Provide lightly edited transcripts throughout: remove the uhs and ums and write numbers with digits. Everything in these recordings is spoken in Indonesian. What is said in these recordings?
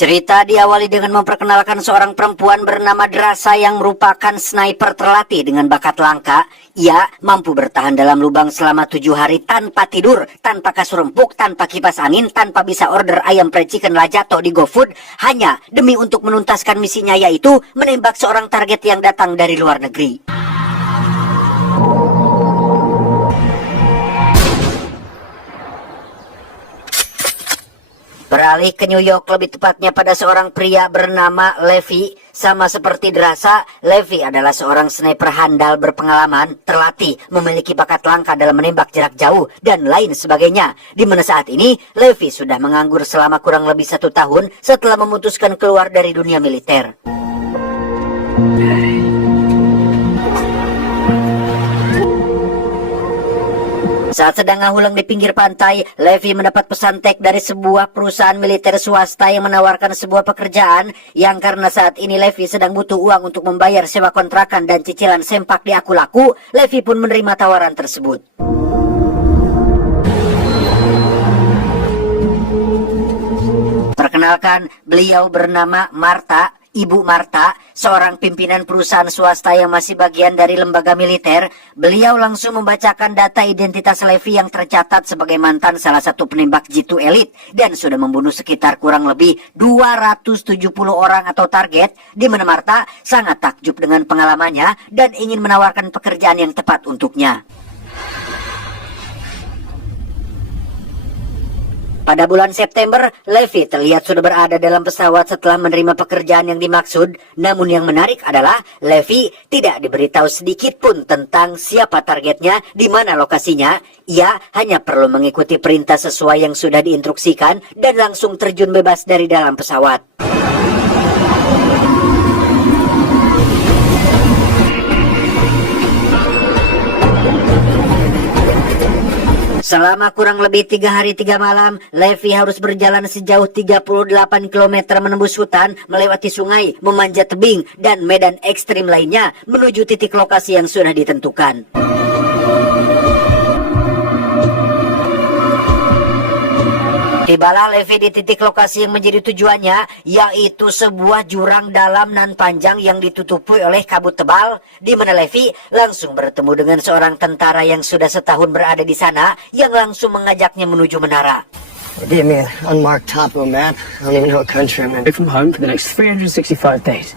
Cerita diawali dengan memperkenalkan seorang perempuan bernama Drasa yang merupakan sniper terlatih dengan bakat langka. Ia mampu bertahan dalam lubang selama 7 hari tanpa tidur, tanpa kasur empuk, tanpa kipas angin, tanpa bisa order ayam fried chicken Lajato di GoFood, hanya demi untuk menuntaskan misinya, yaitu menembak seorang target yang datang dari luar negeri. Beralih ke New York, lebih tepatnya pada seorang pria bernama Levi. Sama seperti Drasa, Levi adalah seorang sniper handal berpengalaman, terlatih, memiliki bakat langka dalam menembak jarak jauh, dan lain sebagainya. Di mana saat ini, Levi sudah menganggur selama kurang lebih 1 tahun setelah memutuskan keluar dari dunia militer. Saat sedang ngahulang di pinggir pantai, Levi mendapat pesan teks dari sebuah perusahaan militer swasta yang menawarkan sebuah pekerjaan yang karena saat ini Levi sedang butuh uang untuk membayar sewa kontrakan dan cicilan sempak di aku-laku, Levi pun menerima tawaran tersebut. Perkenalkan, beliau bernama Marta. Ibu Marta, seorang pimpinan perusahaan swasta yang masih bagian dari lembaga militer. Beliau langsung membacakan data identitas Levi yang tercatat sebagai mantan salah satu penembak jitu elit dan sudah membunuh sekitar kurang lebih 270 orang atau target, di mana Marta sangat takjub dengan pengalamannya dan ingin menawarkan pekerjaan yang tepat untuknya. Pada bulan September, Levi terlihat sudah berada dalam pesawat setelah menerima pekerjaan yang dimaksud. Namun yang menarik adalah Levi tidak diberitahu sedikit pun tentang siapa targetnya, di mana lokasinya. Ia hanya perlu mengikuti perintah sesuai yang sudah diinstruksikan dan langsung terjun bebas dari dalam pesawat. Selama kurang lebih 3 hari 3 malam, Levi harus berjalan sejauh 38 km menembus hutan, melewati sungai, memanjat tebing, dan medan ekstrim lainnya menuju titik lokasi yang sudah ditentukan. Tibalah Levi di titik lokasi yang menjadi tujuannya, yaitu sebuah jurang dalam nan panjang yang ditutupi oleh kabut tebal, di mana Levi langsung bertemu dengan seorang tentara yang sudah setahun berada di sana, yang langsung mengajaknya menuju menara. Give me an unmarked topo map. I don't even know what country I'm in. Away from home for the next 365 days.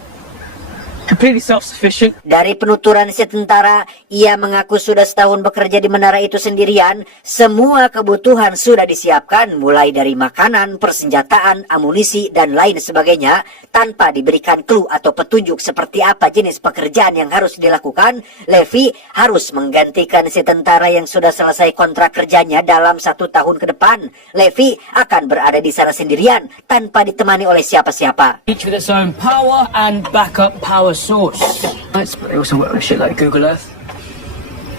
Completely self-sufficient. Dari penuturan si tentara, ia mengaku sudah setahun bekerja di menara itu sendirian. Semua kebutuhan sudah disiapkan, mulai dari makanan, persenjataan, amunisi, dan lain sebagainya. Tanpa diberikan clue atau petunjuk seperti apa jenis pekerjaan yang harus dilakukan, Levi harus menggantikan si tentara yang sudah selesai kontrak kerjanya dalam 1 tahun ke depan. Levi akan berada di sana sendirian, tanpa ditemani oleh siapa-siapa. Each with its own power and backup power source. But they also work with shit like Google Earth.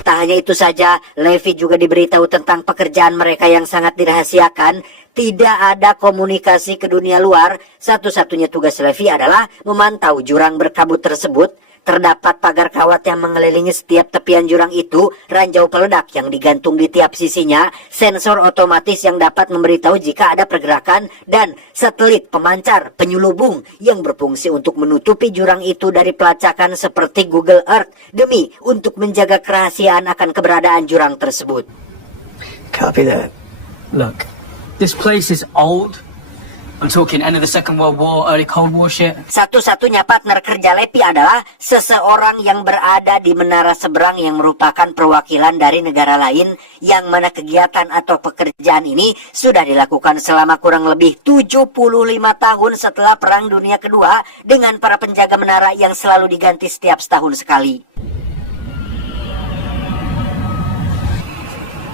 Tak hanya itu saja, Levi juga diberitahu tentang pekerjaan mereka yang sangat dirahasiakan. Tidak ada komunikasi ke dunia luar. Satu-satunya tugas Levi adalah memantau jurang berkabut tersebut. Terdapat pagar kawat yang mengelilingi setiap tepian jurang itu, ranjau peledak yang digantung di tiap sisinya, sensor otomatis yang dapat memberitahu jika ada pergerakan, dan satelit pemancar penyelubung yang berfungsi untuk menutupi jurang itu dari pelacakan seperti Google Earth, demi untuk menjaga kerahasiaan akan keberadaan jurang tersebut. Copy that. Look, this place is old. I'm talking end of the Second World War, early Cold War shit. Satu-satunya partner kerja Levi adalah seseorang yang berada di menara seberang yang merupakan perwakilan dari negara lain, yang mana kegiatan atau pekerjaan ini sudah dilakukan selama kurang lebih 75 tahun setelah Perang Dunia Kedua, dengan para penjaga menara yang selalu diganti setiap setahun sekali.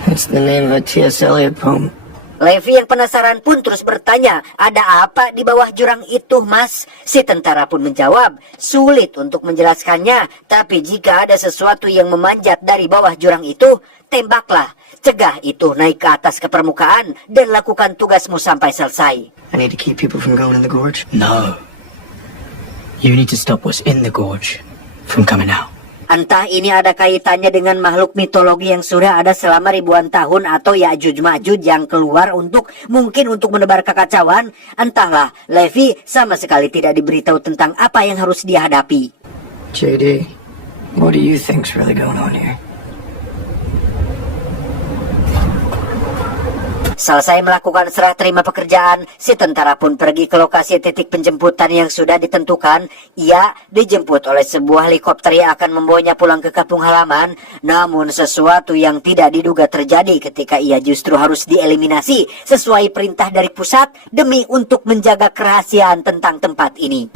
That's the name of a T.S. Eliot poem. Levi yang penasaran pun terus bertanya, ada apa di bawah jurang itu, Mas? Si tentara pun menjawab, sulit untuk menjelaskannya, tapi jika ada sesuatu yang memanjat dari bawah jurang itu, tembaklah. Cegah itu naik ke atas ke permukaan dan lakukan tugasmu sampai selesai. I need to keep people from going in the gorge. No. You need to stop what's in the gorge from coming out. Entah ini ada kaitannya dengan makhluk mitologi yang sudah ada selama ribuan tahun atau Ya'juj Ma'juj yang keluar mungkin untuk menebar kekacauan. Entahlah, Levi sama sekali tidak diberitahu tentang apa yang harus dia hadapi. JD, what do you think's really going on here? Selesai melakukan serah terima pekerjaan, si tentara pun pergi ke lokasi titik penjemputan yang sudah ditentukan. Ia dijemput oleh sebuah helikopter yang akan membawanya pulang ke kampung halaman. Namun sesuatu yang tidak diduga terjadi ketika ia justru harus dieliminasi sesuai perintah dari pusat demi untuk menjaga kerahasiaan tentang tempat ini.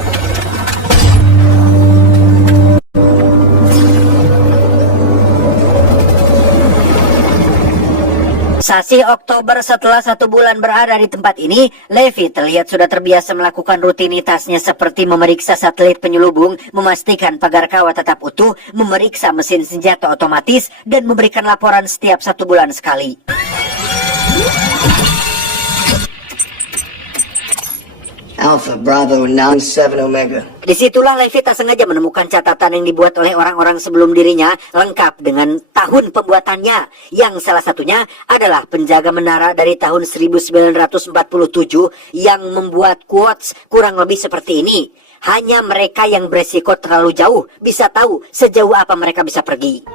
Sasi Oktober, setelah 1 bulan berada di tempat ini, Levi terlihat sudah terbiasa melakukan rutinitasnya seperti memeriksa satelit penyelubung, memastikan pagar kawat tetap utuh, memeriksa mesin senjata otomatis, dan memberikan laporan setiap 1 bulan sekali. Alpha, Bravo, 97 Omega. Disitulah Levi tak sengaja menemukan catatan yang dibuat oleh orang-orang sebelum dirinya, lengkap dengan tahun pembuatannya, yang salah satunya adalah penjaga menara dari tahun 1947 yang membuat quotes kurang lebih seperti ini. Hanya mereka yang beresiko terlalu jauh bisa tahu sejauh apa mereka bisa pergi.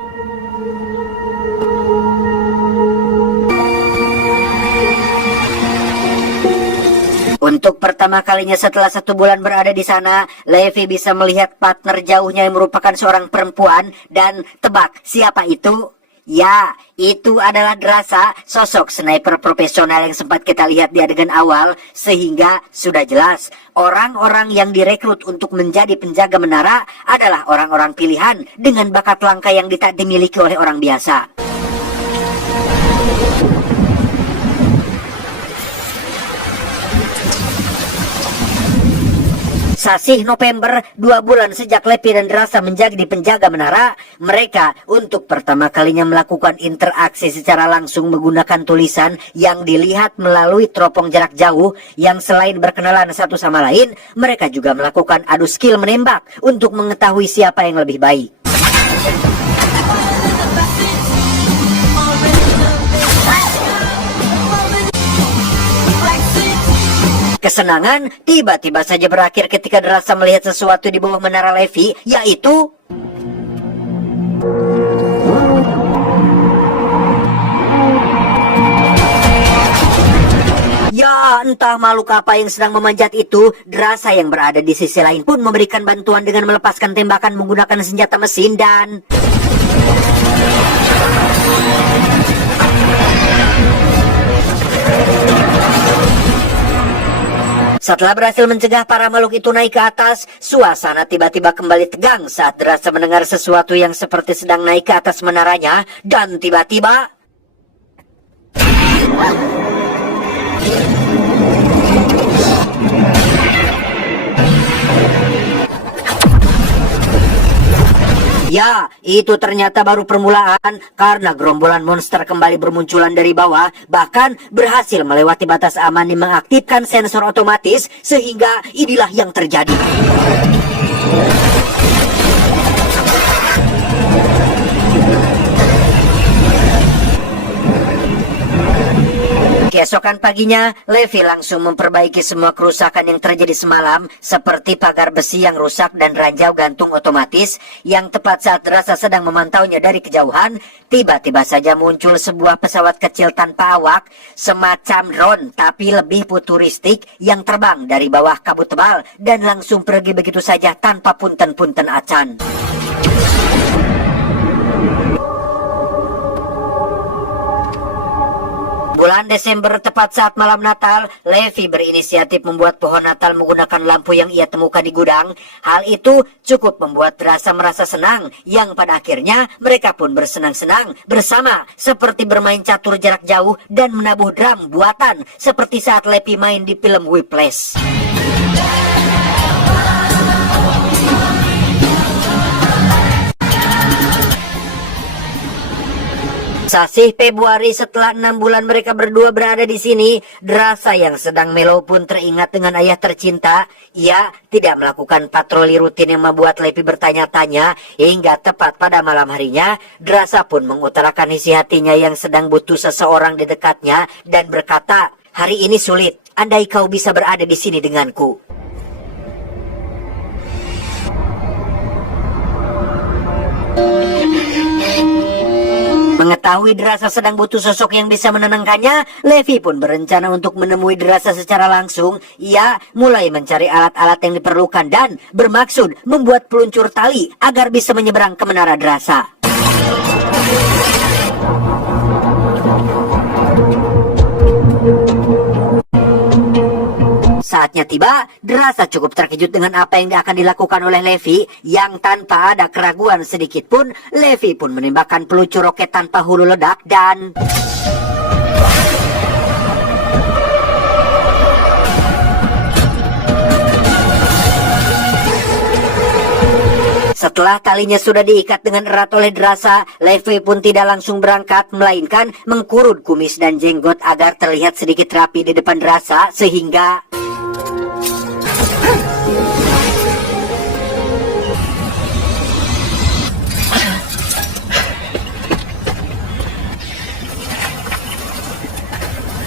Untuk pertama kalinya setelah 1 bulan berada di sana, Levi bisa melihat partner jauhnya yang merupakan seorang perempuan. Dan tebak siapa itu? Ya, itu adalah Drasa, sosok sniper profesional yang sempat kita lihat di adegan awal. Sehingga sudah jelas, orang-orang yang direkrut untuk menjadi penjaga menara adalah orang-orang pilihan dengan bakat langka yang tidak dimiliki oleh orang biasa. Sasih November, 2 bulan sejak Levi dan Drasa menjadi penjaga menara, mereka untuk pertama kalinya melakukan interaksi secara langsung menggunakan tulisan yang dilihat melalui teropong jarak jauh. Yang selain berkenalan satu sama lain, mereka juga melakukan adu skill menembak untuk mengetahui siapa yang lebih baik. Kesenangan tiba-tiba saja berakhir ketika Drasa melihat sesuatu di bawah menara Levi, yaitu ya, entah makhluk apa yang sedang memanjat itu. Drasa yang berada di sisi lain pun memberikan bantuan dengan melepaskan tembakan menggunakan senjata mesin dan setelah berhasil mencegah para makhluk itu naik ke atas, suasana tiba-tiba kembali tegang saat Drasa mendengar sesuatu yang seperti sedang naik ke atas menaranya. Dan tiba-tiba ya, itu ternyata baru permulaan, karena gerombolan monster kembali bermunculan dari bawah, bahkan berhasil melewati batas aman yang mengaktifkan sensor otomatis, sehingga inilah yang terjadi. Keesokan paginya, Levi langsung memperbaiki semua kerusakan yang terjadi semalam, seperti pagar besi yang rusak dan ranjau gantung otomatis. Yang tepat saat Drasa sedang memantaunya dari kejauhan, tiba-tiba saja muncul sebuah pesawat kecil tanpa awak, semacam drone tapi lebih futuristik, yang terbang dari bawah kabut tebal dan langsung pergi begitu saja tanpa punten-punten acan. Bulan Desember, tepat saat malam Natal, Levi berinisiatif membuat pohon Natal menggunakan lampu yang ia temukan di gudang. Hal itu cukup membuat Drasa merasa senang, yang pada akhirnya mereka pun bersenang-senang bersama, seperti bermain catur jarak jauh dan menabuh drum buatan, seperti saat Levi main di film Whiplash. Sasih Februari setelah 6 bulan mereka berdua berada di sini, Drasa yang sedang melau pun teringat dengan ayah tercinta. Ia tidak melakukan patroli rutin yang membuat Levi bertanya-tanya hingga tepat pada malam harinya, Drasa pun mengutarakan isi hatinya yang sedang butuh seseorang di dekatnya dan berkata, "Hari ini sulit, andai kau bisa berada di sini denganku." Mengetahui Drasa sedang butuh sosok yang bisa menenangkannya, Levi pun berencana untuk menemui Drasa secara langsung. Ia mulai mencari alat-alat yang diperlukan dan bermaksud membuat peluncur tali agar bisa menyeberang ke menara Drasa. Saatnya tiba, Drasa cukup terkejut dengan apa yang akan dilakukan oleh Levi, yang tanpa ada keraguan sedikit pun, Levi pun menembakkan peluncur roket tanpa hulu ledak dan... Setelah talinya sudah diikat dengan erat oleh Drasa, Levi pun tidak langsung berangkat, melainkan mengkurut kumis dan jenggot agar terlihat sedikit rapi di depan Drasa, sehingga...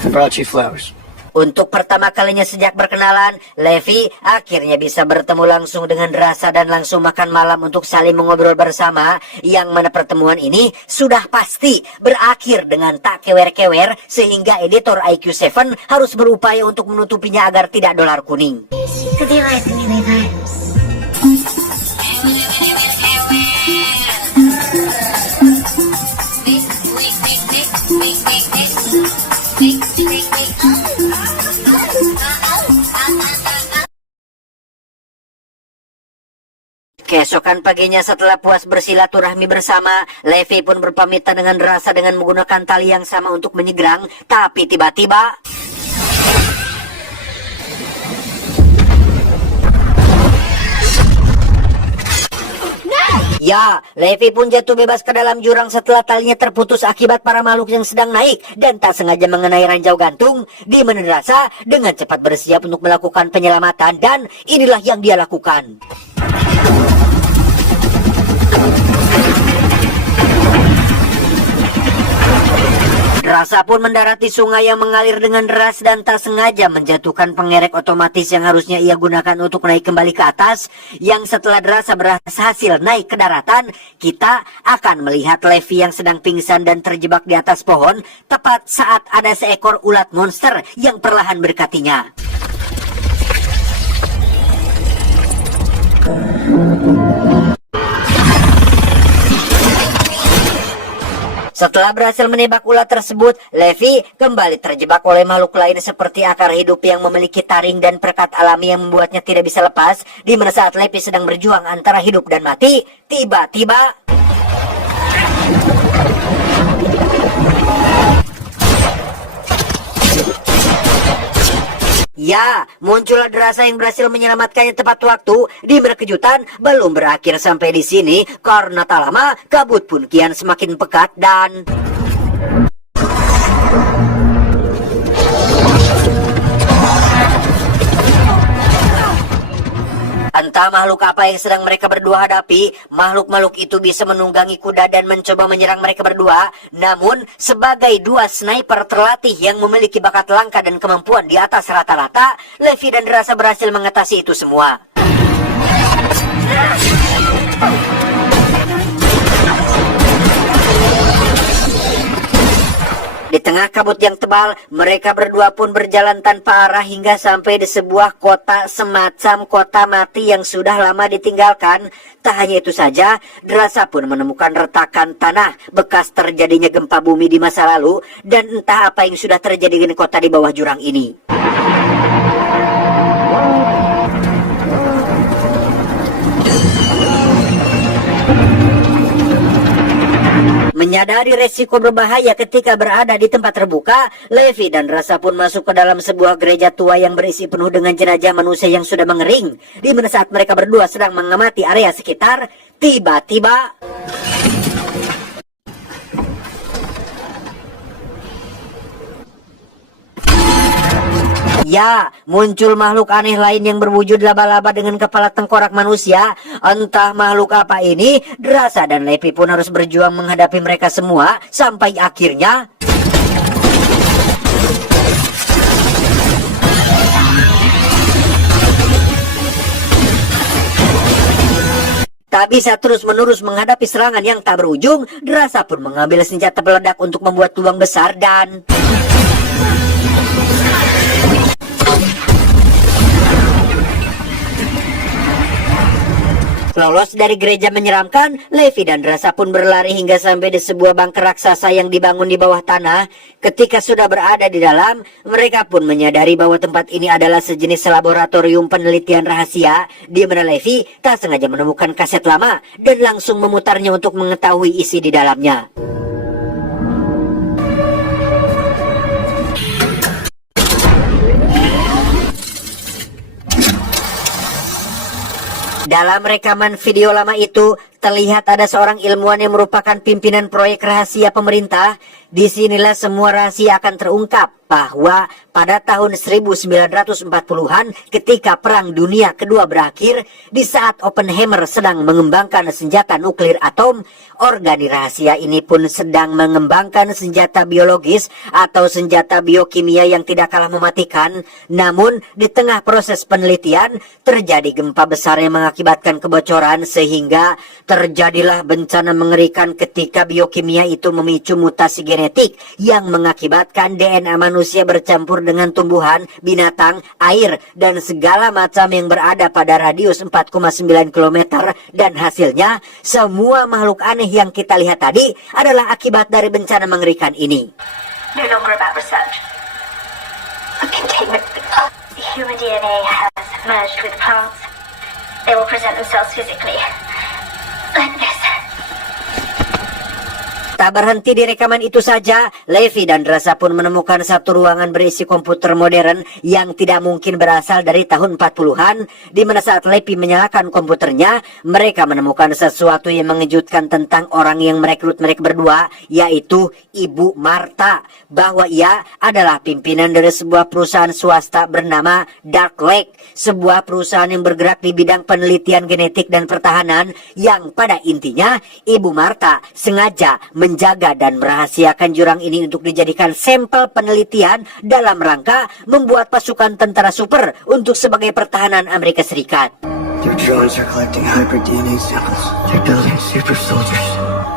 I brought you flowers. Untuk pertama kalinya sejak berkenalan, Levi akhirnya bisa bertemu langsung dengan Drasa dan langsung makan malam untuk saling mengobrol bersama, yang mana pertemuan ini sudah pasti berakhir dengan tak kewer-kewer, sehingga editor IQ7 harus berupaya untuk menutupinya agar tidak dolar kuning. Keesokan paginya setelah puas bersilaturahmi bersama, Levi pun berpamitan dengan Drasa dengan menggunakan tali yang sama untuk menyeberang, tapi tiba-tiba... Ya, Levi pun jatuh bebas ke dalam jurang setelah talinya terputus akibat para makhluk yang sedang naik dan tak sengaja mengenai ranjau gantung, di mana Drasa dengan cepat bersiap untuk melakukan penyelamatan, dan inilah yang dia lakukan. Drasa pun mendarati sungai yang mengalir dengan deras dan tak sengaja menjatuhkan pengerek otomatis yang harusnya ia gunakan untuk naik kembali ke atas. Yang setelah Drasa berhasil naik ke daratan, kita akan melihat Levi yang sedang pingsan dan terjebak di atas pohon, tepat saat ada seekor ulat monster yang perlahan mendekatinya. Setelah berhasil menembak ulat tersebut, Levi kembali terjebak oleh makhluk lain seperti akar hidup yang memiliki taring dan perekat alami yang membuatnya tidak bisa lepas. Di mana saat Levi sedang berjuang antara hidup dan mati, tiba-tiba... Ya, muncullah Drasa yang berhasil menyelamatkannya tepat waktu. Di mana kejutan belum berakhir sampai di sini, karena tak lama kabut pun kian semakin pekat dan... Entah makhluk apa yang sedang mereka berdua hadapi, makhluk-makhluk itu bisa menunggangi kuda dan mencoba menyerang mereka berdua. Namun, sebagai dua sniper terlatih yang memiliki bakat langka dan kemampuan di atas rata-rata, Levi dan Drasa berhasil mengatasi itu semua. Di tengah kabut yang tebal, mereka berdua pun berjalan tanpa arah hingga sampai di sebuah kota semacam kota mati yang sudah lama ditinggalkan. Tak hanya itu saja, Drasa pun menemukan retakan tanah bekas terjadinya gempa bumi di masa lalu, dan entah apa yang sudah terjadi di kota di bawah jurang ini. Menyadari resiko berbahaya ketika berada di tempat terbuka, Levi dan Drasa pun masuk ke dalam sebuah gereja tua yang berisi penuh dengan jenazah manusia yang sudah mengering. Di mana saat mereka berdua sedang mengamati area sekitar, tiba-tiba... Ya, muncul makhluk aneh lain yang berwujud laba-laba dengan kepala tengkorak manusia. Entah makhluk apa ini, Drasa dan Levi pun harus berjuang menghadapi mereka semua sampai akhirnya tak bisa terus-menerus menghadapi serangan yang tak berujung. Drasa pun mengambil senjata peledak untuk membuat lubang besar dan lolos dari gereja menyeramkan. Levi dan Drasa pun berlari hingga sampai di sebuah bunker raksasa yang dibangun di bawah tanah. Ketika sudah berada di dalam, mereka pun menyadari bahwa tempat ini adalah sejenis laboratorium penelitian rahasia, di mana Levi tak sengaja menemukan kaset lama dan langsung memutarnya untuk mengetahui isi di dalamnya. Dalam rekaman video lama itu, terlihat ada seorang ilmuwan yang merupakan pimpinan proyek rahasia pemerintah. Disinilah semua rahasia akan terungkap bahwa pada tahun 1940-an ketika Perang Dunia Kedua berakhir, di saat Oppenheimer sedang mengembangkan senjata nuklir atom, organi rahasia ini pun sedang mengembangkan senjata biologis atau senjata biokimia yang tidak kalah mematikan. Namun di tengah proses penelitian terjadi gempa besar yang mengakibatkan kebocoran sehingga terjadilah bencana mengerikan ketika biokimia itu memicu mutasi genetik yang mengakibatkan DNA manusia bercampur dengan tumbuhan, binatang, air, dan segala macam yang berada pada radius 4,9 km. Dan hasilnya, semua makhluk aneh yang kita lihat tadi adalah akibat dari bencana mengerikan ini. No longer about research. A containment. Human DNA has merged with plants. They will present themselves physically. Like this. Tak berhenti di rekaman itu saja, Levi dan Drasa pun menemukan satu ruangan berisi komputer modern yang tidak mungkin berasal dari tahun 40-an, di mana saat Levi menyalakan komputernya, mereka menemukan sesuatu yang mengejutkan tentang orang yang merekrut mereka berdua, yaitu Ibu Martha, bahwa ia adalah pimpinan dari sebuah perusahaan swasta bernama Dark Lake, sebuah perusahaan yang bergerak di bidang penelitian genetik dan pertahanan, yang pada intinya Ibu Martha sengaja menjaga dan merahasiakan jurang ini untuk dijadikan sampel penelitian dalam rangka membuat pasukan tentara super untuk sebagai pertahanan Amerika Serikat. Their drones are collecting hybrid DNA samples. They're building super soldiers.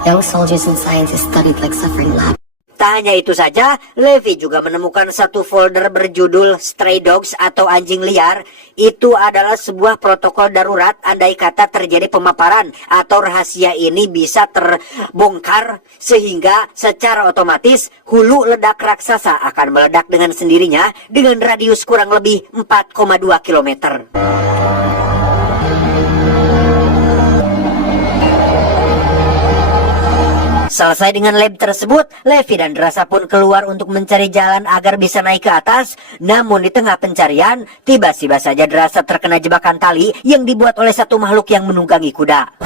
Young soldiers and scientists studied like suffering lab. Tak hanya itu saja, Levi juga menemukan satu folder berjudul Stray Dogs atau anjing liar. Itu adalah sebuah protokol darurat andai kata terjadi pemaparan atau rahasia ini bisa terbongkar, sehingga secara otomatis hulu ledak raksasa akan meledak dengan sendirinya dengan radius kurang lebih 4,2 km. Selesai dengan lab tersebut, Levi dan Drasa pun keluar untuk mencari jalan agar bisa naik ke atas. Namun di tengah pencarian, tiba-tiba saja Drasa terkena jebakan tali yang dibuat oleh satu makhluk yang menunggangi kuda.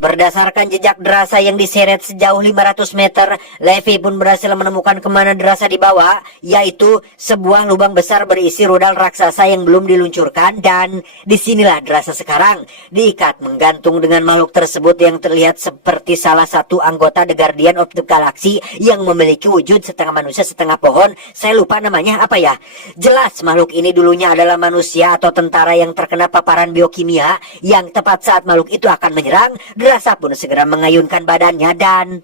Berdasarkan jejak Drasa yang diseret sejauh 500 meter, Levi pun berhasil menemukan kemana Drasa dibawa, yaitu sebuah lubang besar berisi rudal raksasa yang belum diluncurkan. Dan disinilah Drasa sekarang, diikat menggantung dengan makhluk tersebut yang terlihat seperti salah satu anggota The Guardian of the Galaxy yang memiliki wujud setengah manusia setengah pohon. Saya lupa namanya apa ya. Jelas makhluk ini dulunya adalah manusia atau tentara yang terkena paparan biokimia, yang tepat saat makhluk itu akan menyerang, Drasa pun segera mengayunkan badannya dan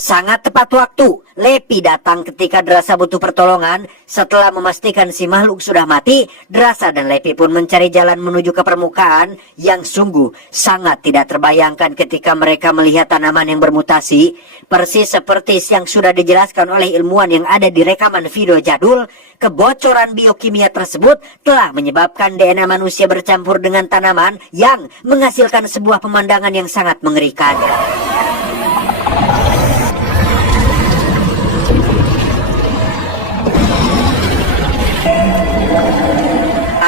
sangat tepat waktu, Levi datang ketika Drasa butuh pertolongan. Setelah memastikan si makhluk sudah mati, Drasa dan Levi pun mencari jalan menuju ke permukaan yang sungguh sangat tidak terbayangkan ketika mereka melihat tanaman yang bermutasi. Persis seperti yang sudah dijelaskan oleh ilmuwan yang ada di rekaman video jadul, kebocoran biokimia tersebut telah menyebabkan DNA manusia bercampur dengan tanaman yang menghasilkan sebuah pemandangan yang sangat mengerikan.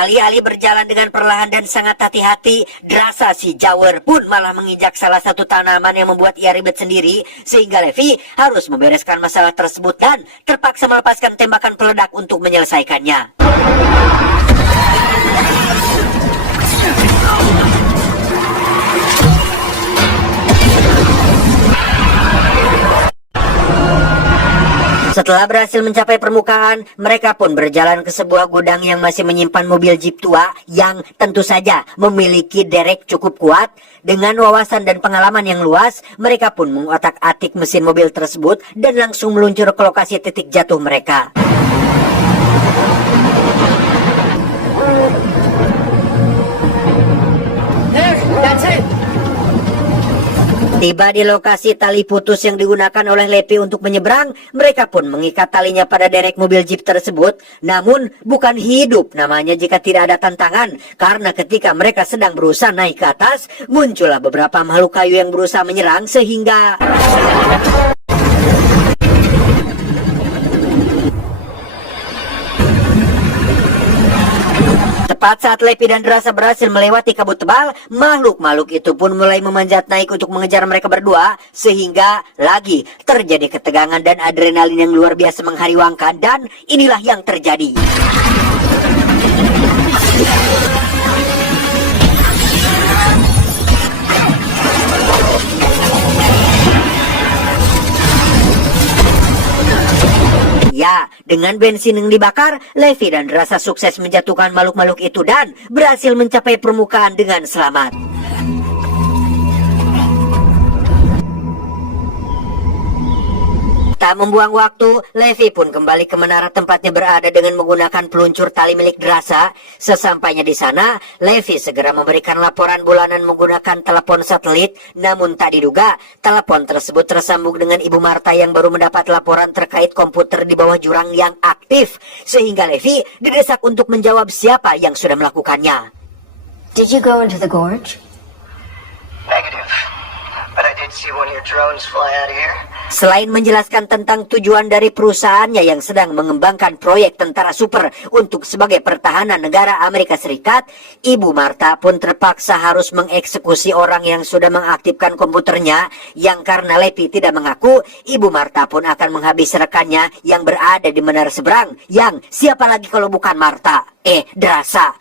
Alih-alih berjalan dengan perlahan dan sangat hati-hati, Drasa si Jawer pun malah menginjak salah satu tanaman yang membuat ia ribet sendiri, sehingga Levi harus membereskan masalah tersebut dan terpaksa melepaskan tembakan peledak untuk menyelesaikannya. Setelah berhasil mencapai permukaan, mereka pun berjalan ke sebuah gudang yang masih menyimpan mobil jeep tua yang tentu saja memiliki derek cukup kuat. Dengan wawasan dan pengalaman yang luas, mereka pun mengotak-atik mesin mobil tersebut dan langsung meluncur ke lokasi titik jatuh mereka. Tiba di lokasi tali putus yang digunakan oleh Levi untuk menyeberang, mereka pun mengikat talinya pada derek mobil jeep tersebut. Namun bukan hidup namanya jika tidak ada tantangan, karena ketika mereka sedang berusaha naik ke atas, muncullah beberapa makhluk kayu yang berusaha menyerang sehingga... Tepat saat Levi dan Drasa berhasil melewati kabut tebal, makhluk-makhluk itu pun mulai memanjat naik untuk mengejar mereka berdua, sehingga lagi terjadi ketegangan dan adrenalin yang luar biasa menghariwangkan, dan inilah yang terjadi. Ya, dengan bensin yang dibakar, Levi dan Drasa sukses menjatuhkan makhluk-makhluk itu dan berhasil mencapai permukaan dengan selamat. Tak membuang waktu, Levi pun kembali ke menara tempatnya berada dengan menggunakan peluncur tali milik Drasa. Sesampainya di sana, Levi segera memberikan laporan bulanan menggunakan telepon satelit. Namun tak diduga, telepon tersebut tersambung dengan Ibu Martha yang baru mendapat laporan terkait komputer di bawah jurang yang aktif. Sehingga Levi didesak untuk menjawab siapa yang sudah melakukannya. Did you go into the gorge? Negative. But I did see one of your drones fly out of here. Selain menjelaskan tentang tujuan dari perusahaannya yang sedang mengembangkan proyek tentara super untuk sebagai pertahanan negara Amerika Serikat, Ibu Martha pun terpaksa harus mengeksekusi orang yang sudah mengaktifkan komputernya, yang karena Levi tidak mengaku, Ibu Martha pun akan menghabisi rekannya yang berada di menara seberang, yang siapa lagi kalau bukan Martha? Drasa.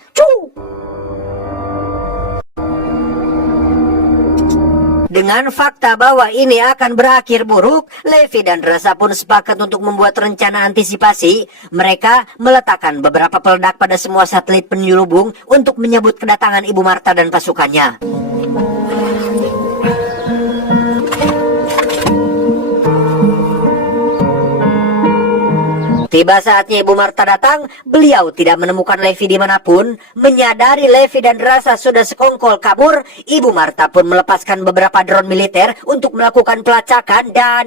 Dengan fakta bahwa ini akan berakhir buruk, Levi dan Drasa pun sepakat untuk membuat rencana antisipasi. Mereka meletakkan beberapa peledak pada semua satelit penyelubung untuk menyambut kedatangan Ibu Martha dan pasukannya. Tiba saatnya Ibu Martha datang, beliau tidak menemukan Levi dimanapun. Menyadari Levi dan Drasa sudah sekongkol kabur, Ibu Martha pun melepaskan beberapa drone militer untuk melakukan pelacakan dan...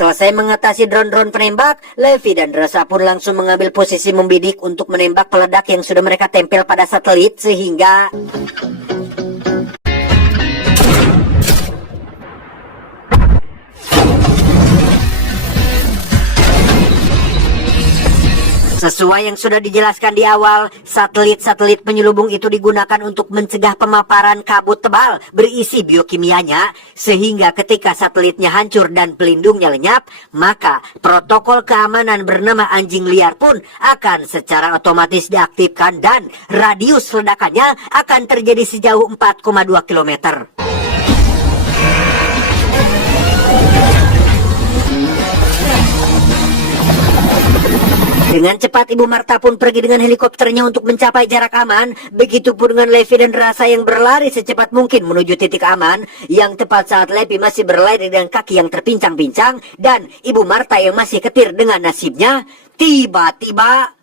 Selesai mengatasi drone-drone penembak, Levi dan Drasa pun langsung mengambil posisi membidik untuk menembak peledak yang sudah mereka tempel pada satelit sehingga... Sesuai yang sudah dijelaskan di awal, satelit-satelit penyelubung itu digunakan untuk mencegah pemaparan kabut tebal berisi biokimianya, sehingga ketika satelitnya hancur dan pelindungnya lenyap, maka protokol keamanan bernama anjing liar pun akan secara otomatis diaktifkan dan radius ledakannya akan terjadi sejauh 4,2 km. Dengan cepat Ibu Martha pun pergi dengan helikopternya untuk mencapai jarak aman. Begitupun dengan Levi dan Drasa yang berlari secepat mungkin menuju titik aman. Yang tepat saat Levi masih berlari dengan kaki yang terpincang-pincang dan Ibu Martha yang masih ketir dengan nasibnya, tiba-tiba...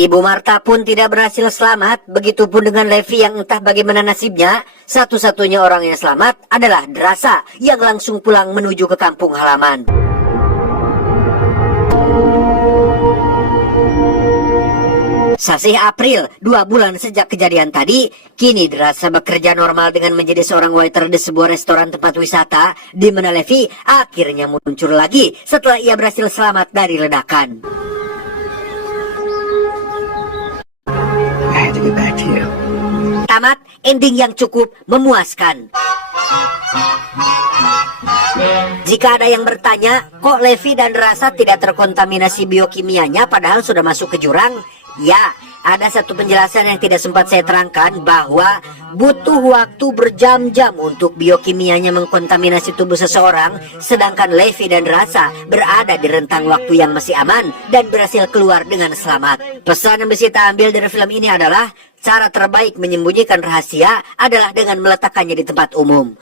Ibu Ibu Martha pun tidak berhasil selamat, begitupun dengan Levi yang entah bagaimana nasibnya. Satu-satunya orang yang selamat adalah Drasa yang langsung pulang menuju ke kampung halaman. Sasih April, 2 bulan sejak kejadian tadi, kini Drasa bekerja normal dengan menjadi seorang waiter di sebuah restoran tempat wisata, di mana Levi akhirnya muncul lagi setelah ia berhasil selamat dari ledakan. I had to get back to you. Tamat, ending yang cukup memuaskan. Jika ada yang bertanya, kok Levi dan Drasa tidak terkontaminasi biokimianya padahal sudah masuk ke jurang? Ya, ada satu penjelasan yang tidak sempat saya terangkan, bahwa butuh waktu berjam-jam untuk biokimianya mengkontaminasi tubuh seseorang, sedangkan Levi dan Drasa berada di rentang waktu yang masih aman dan berhasil keluar dengan selamat. Pesan yang bisa kita ambil dari film ini adalah cara terbaik menyembunyikan rahasia adalah dengan meletakkannya di tempat umum.